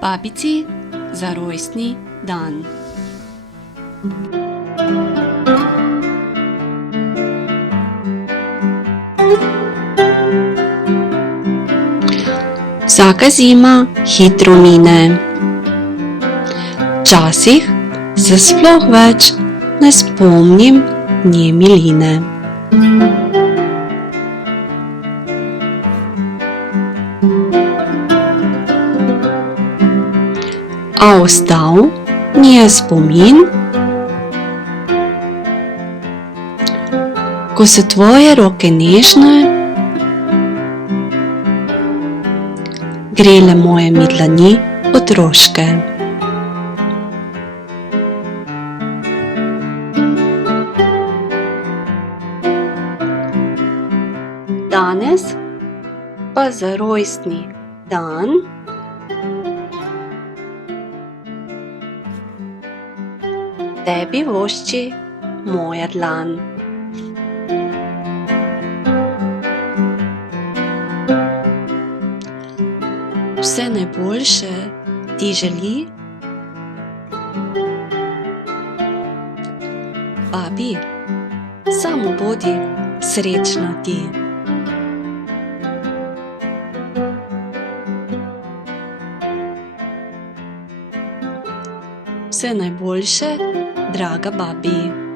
babici za rojstni dan. Vsaka zima hitro mine. Včasih se sploh več ne spomnim nje miline. A ostal mi je spomin, ko so tvoje roke nežne grele moje dlani otroške. Danes pa za rojstni dan tebi vošči moja dlan. Vse najboljše ti želi babi, samo bodi srečna ti. Vse najboljše, draga babi.